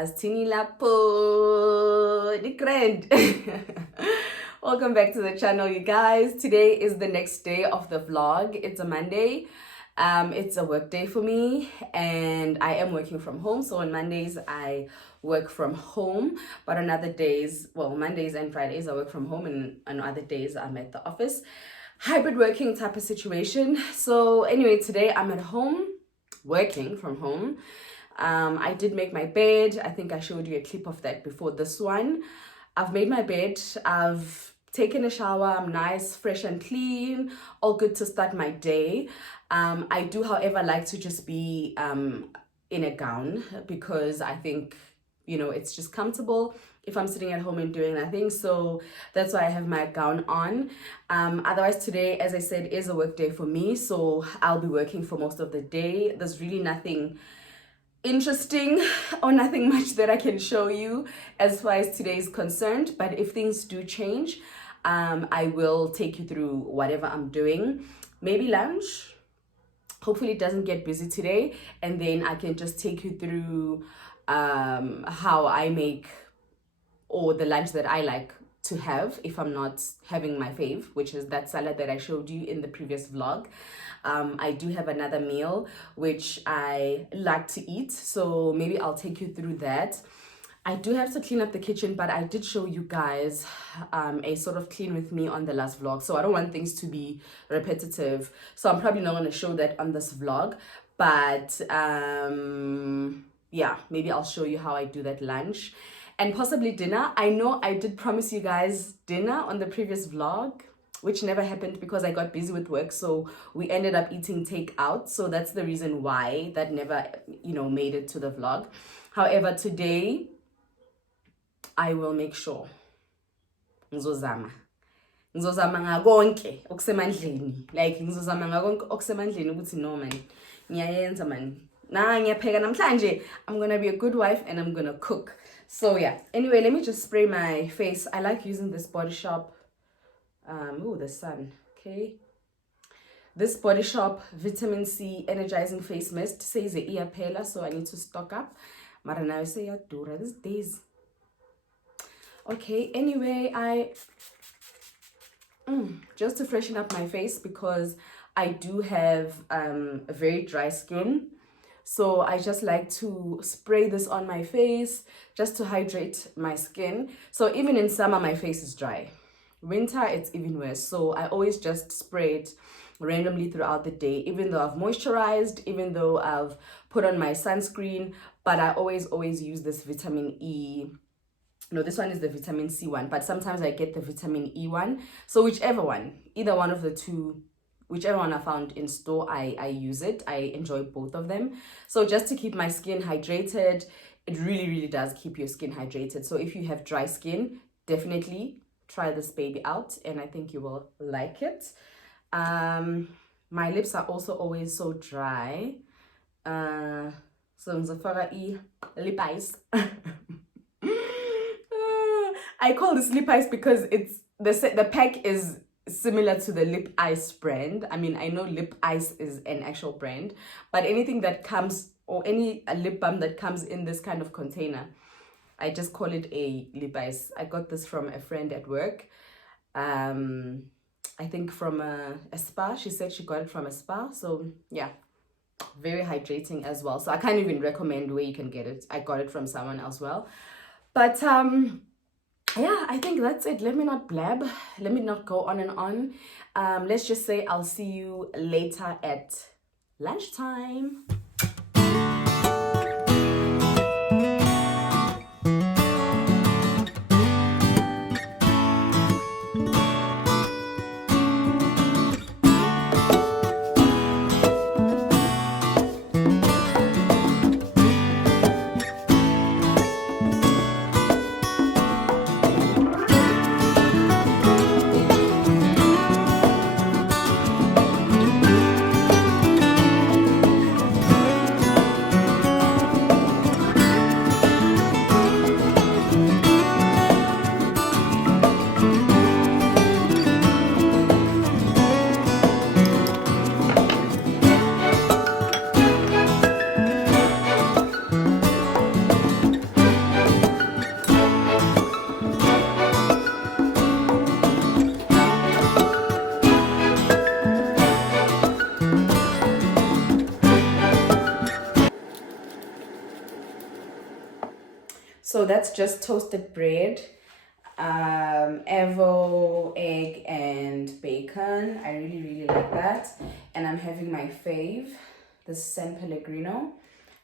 guys, Tini Lapo, the grand. Welcome back to the channel, you guys. Today is the next day of the vlog. It's a Monday. It's a work day for me, and I am working from home. So on Mondays I work from home, but on other days, well, Mondays and Fridays I work from home, and on other days I'm at the office. Hybrid working type of situation. So anyway, today I'm at home working from home. I did make my bed. I think I showed you a clip of that before this one. I've made my bed. I've taken a shower. I'm nice, fresh and clean. All good to start my day. I do, however, like to just be in a gown because I think, you know, it's just comfortable if I'm sitting at home and doing nothing. So that's why I have my gown on. Otherwise today, as I said, is a work day for me. So I'll be working for most of the day. There's really nothing interesting or nothing much that I can show you as far as today is concerned. But if things do change, I will take you through whatever I'm doing. Maybe lunch. Hopefully it doesn't get busy today. And then I can just take you through how I make, or the lunch that I like to have if I'm not having my fave, which is that salad that I showed you in the previous vlog. I do have another meal which I like to eat, so maybe I'll take you through that. I do have to clean up the kitchen, but I did show you guys a sort of clean with me on the last vlog, so I don't want things to be repetitive, so I'm probably not going to show that on this vlog. But yeah, maybe I'll show you how I do that lunch and possibly dinner. I know I did promise you guys dinner on the previous vlog, which never happened because I got busy with work. So we ended up eating takeout. So that's the reason why that never, you know, made it to the vlog. However, today I will make sure. Ngizozama ngakonke okusemandleni. Like ngizozama ngakonke okusemandleni ukuthi no man. Ngiyayenza man. Ngiyapheka namhlanje. I'm going to be a good wife and I'm going to cook. So yeah, anyway, let me just spray my face. I like using this Body Shop, the sun, okay. This Body Shop Vitamin C Energizing Face Mist says the ear pela, so I need to stock up. Mara now say ya dura these days. Okay, anyway, just to freshen up my face because I do have a very dry skin. So I just like to spray this on my face just to hydrate my skin. So even in summer, my face is dry. Winter, it's even worse. So I always just spray it randomly throughout the day, even though I've moisturized, even though I've put on my sunscreen. But I always use this vitamin E. No, this one is the vitamin C one, but sometimes I get the vitamin E one. So whichever one, either one of the two, whichever one I found in store, I use it. I enjoy both of them. So just to keep my skin hydrated, it really does keep your skin hydrated. So if you have dry skin, definitely try this baby out and I think you will like it. My lips are also always so dry. So ngizofaka lip ice. I call this lip ice because it's the pack is similar to the Lip Ice brand. I mean, I know Lip Ice is an actual brand, but anything that comes, or any lip balm that comes in this kind of container, I just call it a lip ice. I got this from a friend at work. I think from a spa. She said she got it from a spa. So yeah, very hydrating as well. So I can't even recommend where you can get it. I got it from someone else well. But yeah, I think that's it. Let me not blab. Let me not go on and on. Let's just say I'll see you later at lunchtime. that's just toasted bread, avo, egg, and bacon. I really, really like that. And I'm having my fave, the San Pellegrino.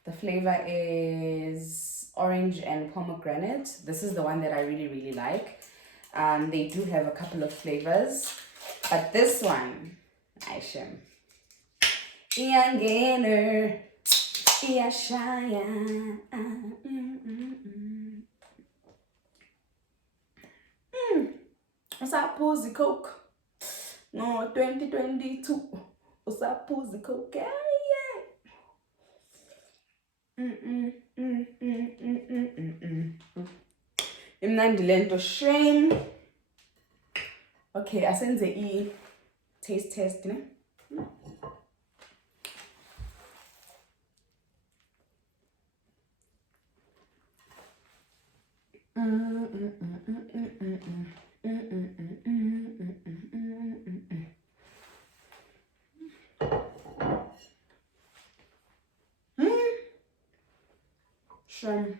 The flavor is orange and pomegranate. This is the one that I really, really like. They do have a couple of flavors, but this one, Aishem. Ian Gainer, Ia Shaya. Usaphuza Coke. No, 2022. Usaphuza Coke. Yeah. Imnandi lento shame. Okay, asenze taste test, ne? Shame.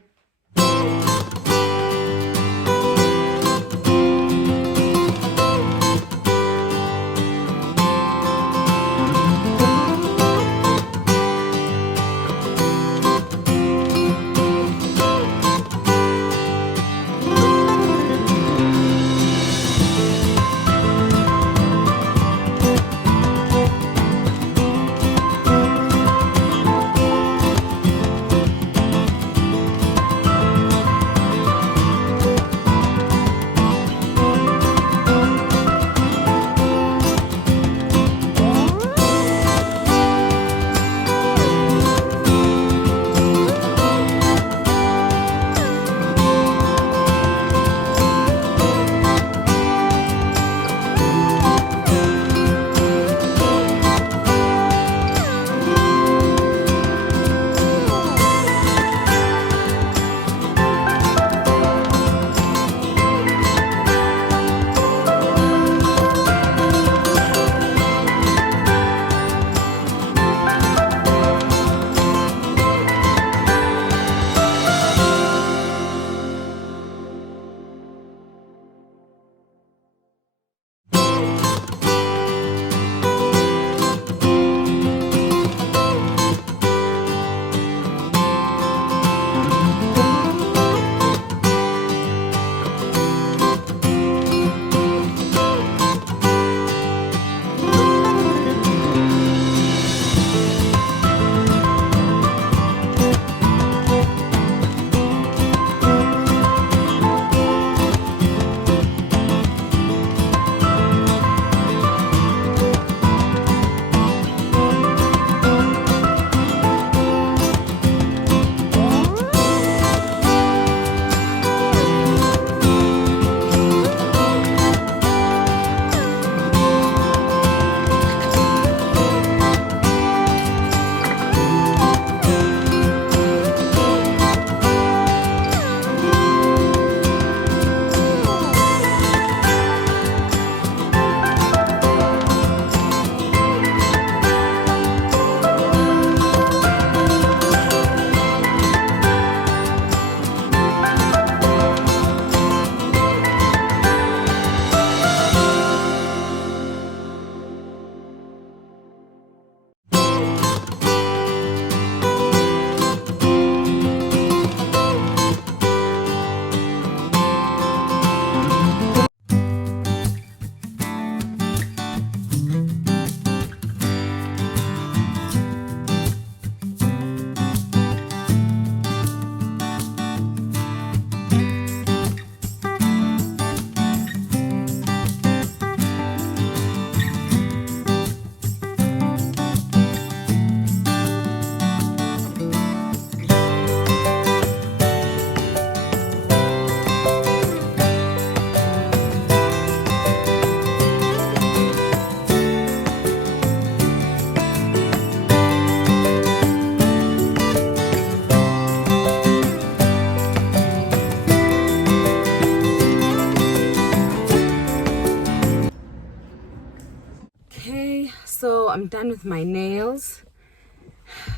I'm done with my nails.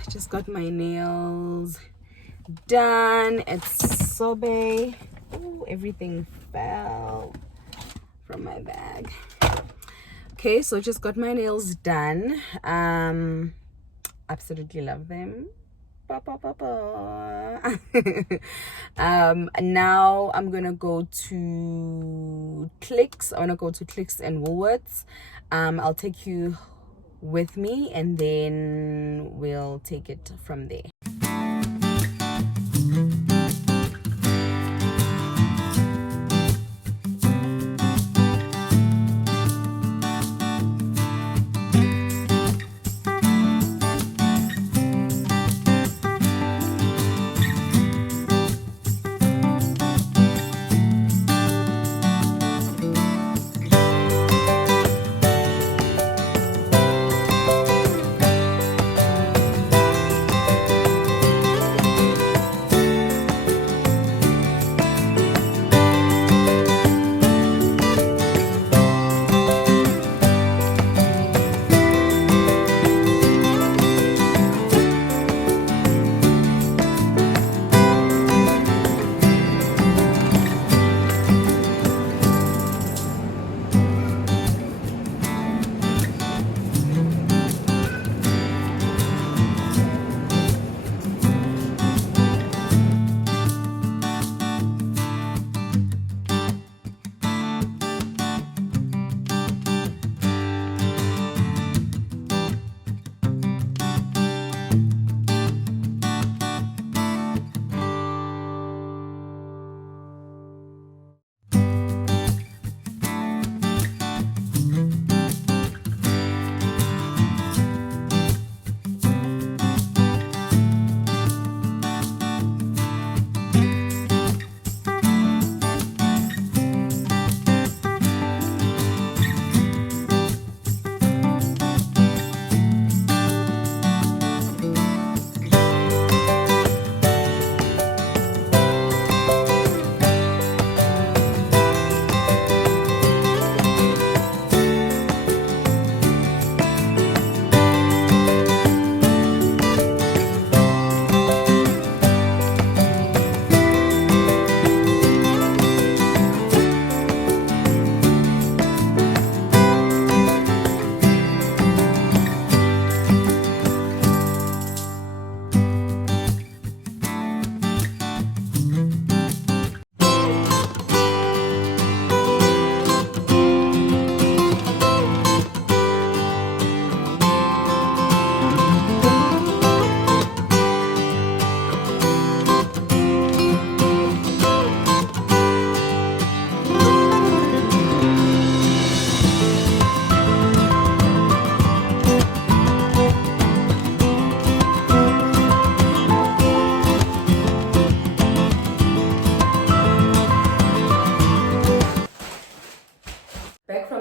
Just got my nails done at Sobe. Ooh, everything fell from my bag. Okay, so just got my nails done. Absolutely love them. Now I'm gonna go to Clicks. I wanna go to Clicks and Woolworths. I'll take you with me and then we'll take it from there.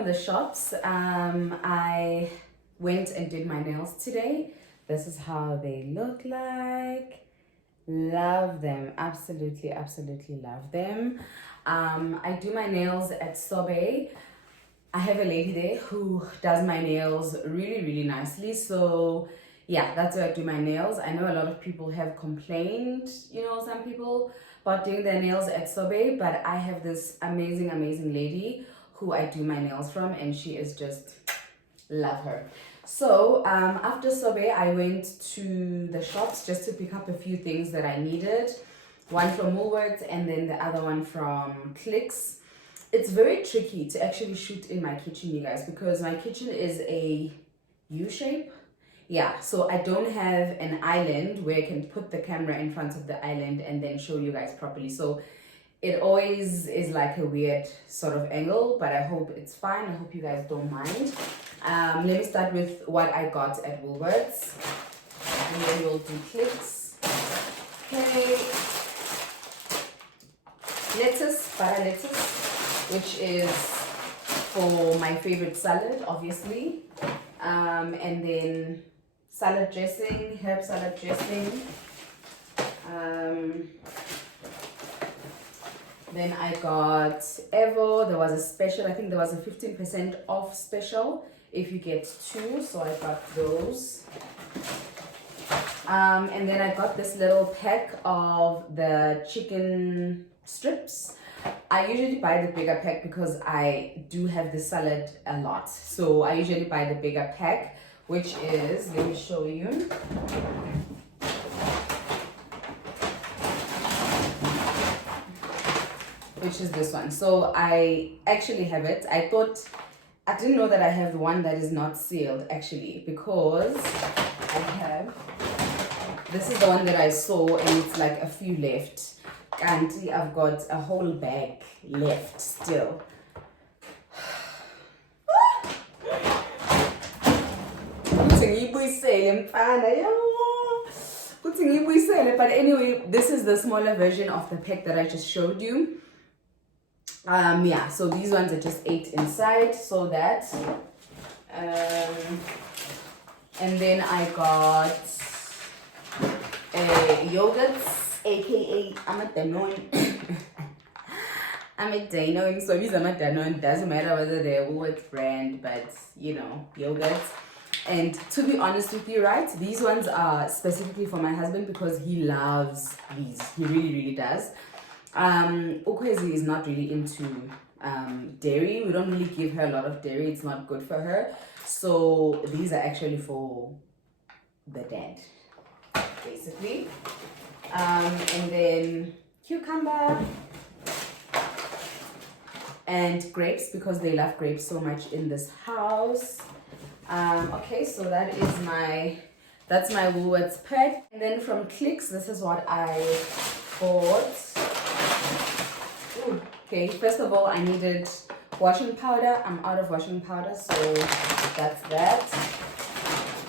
The shops, I went and did my nails today. This is how they look like. Love them, absolutely love them. I do my nails at Sobe. I have a lady there who does my nails really nicely, so yeah, that's where I do my nails. I know a lot of people have complained, some people about doing their nails at Sobe, but I have this amazing lady who I do my nails from, and she is just, love her. So after Sobe, I went to the shops just to pick up a few things that I needed. One from Woolworths and then the other one from Clicks. It's very tricky to actually shoot in my kitchen, you guys, because my kitchen is a U shape. Yeah, so I don't have an island where I can put the camera in front of the island and then show you guys properly. So it always is like a weird sort of angle, but I hope it's fine. I hope you guys don't mind. Let me start with what I got at Woolworths, and then we'll do Clicks. Okay, butter lettuce, which is for my favorite salad, obviously, and then salad dressing, herb salad dressing. Then I got Evo. There was a special, I think there was a 15% off special if you get two, so I got those. And then I got this little pack of the chicken strips. I usually buy the bigger pack because I do have the salad a lot. So I usually buy the bigger pack, which is, let me show you. Which is this one. So I actually have it. I didn't know that I have one that is not sealed actually, because I have, this is the one that I saw and it's like a few left. And I've got a whole bag left still. But anyway, this is the smaller version of the pack that I just showed you. Yeah, so these ones are just 8 inside, so that and then I got yogurts, aka I'm a Danone. I'm a Danone, so these are my Danone. Doesn't matter whether they're Woolworths brand, but you know, yogurts. And to be honest with you, right, these ones are specifically for my husband because he loves these. He really, really does. Ukwezi is not really into dairy. We don't really give her a lot of dairy. It's not good for her. So these are actually for the dad, basically. And then cucumber and grapes, because they love grapes so much in this house. Okay, so that's my Woolworths pack. And then from Clicks, this is what I bought. Ooh, okay, first of all, I needed washing powder. I'm out of washing powder, so that's that.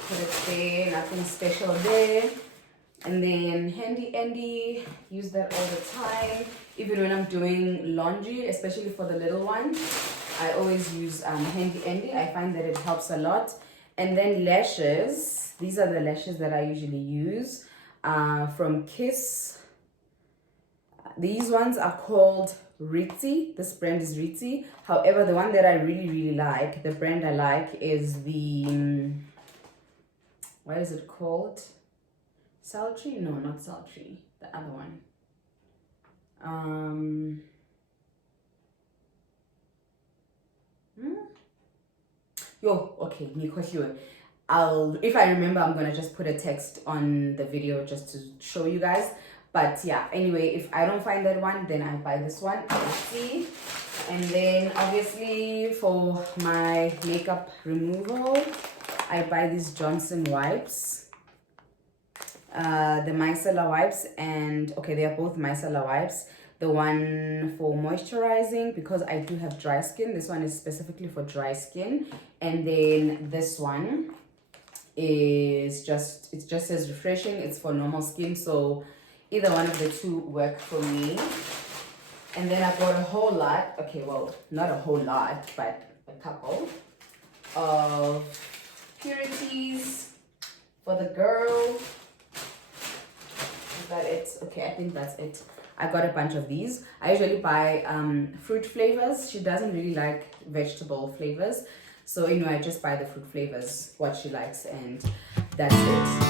Put it there, nothing special there. And then Handy Andy, use that all the time. Even when I'm doing laundry, especially for the little one, I always use Handy Andy. I find that it helps a lot. And then lashes. These are the lashes that I usually use from Kiss. These ones are called Ritzy. This brand is Ritzy. However, the one that I really, really like, the brand I like is the, what is it called? Sultry? No, not Sultry. The other one. Okay, if I remember, I'm gonna just put a text on the video just to show you guys. But yeah, anyway, if I don't find that one, then I buy this one. Let's see. And then obviously for my makeup removal, I buy these Johnson wipes. The micellar wipes, and okay, they are both micellar wipes. The one for moisturizing, because I do have dry skin. This one is specifically for dry skin. And then this one is just as refreshing. It's for normal skin, so either one of the two work for me. And then I bought a whole lot, okay, well, not a whole lot, but a couple of Purities for the girl. Is that it? Okay, I think that's it. I got a bunch of these. I usually buy fruit flavors. She doesn't really like vegetable flavors. So, you know, I just buy the fruit flavors, what she likes, and that's it.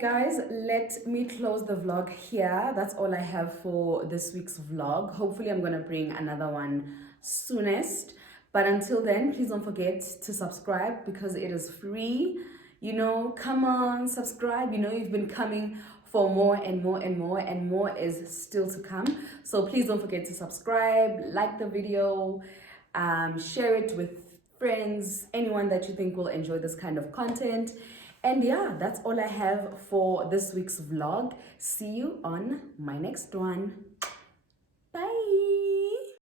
guys, let me close the vlog here. That's all I have for this week's vlog. Hopefully I'm gonna bring another one soonest, but until then, please don't forget to subscribe because it is free. You know, come on, subscribe. You know, you've been coming for more and more and more, and more is still to come. So please don't forget to subscribe, like the video, share it with friends, anyone that you think will enjoy this kind of content. And yeah, that's all I have for this week's vlog. See you on my next one.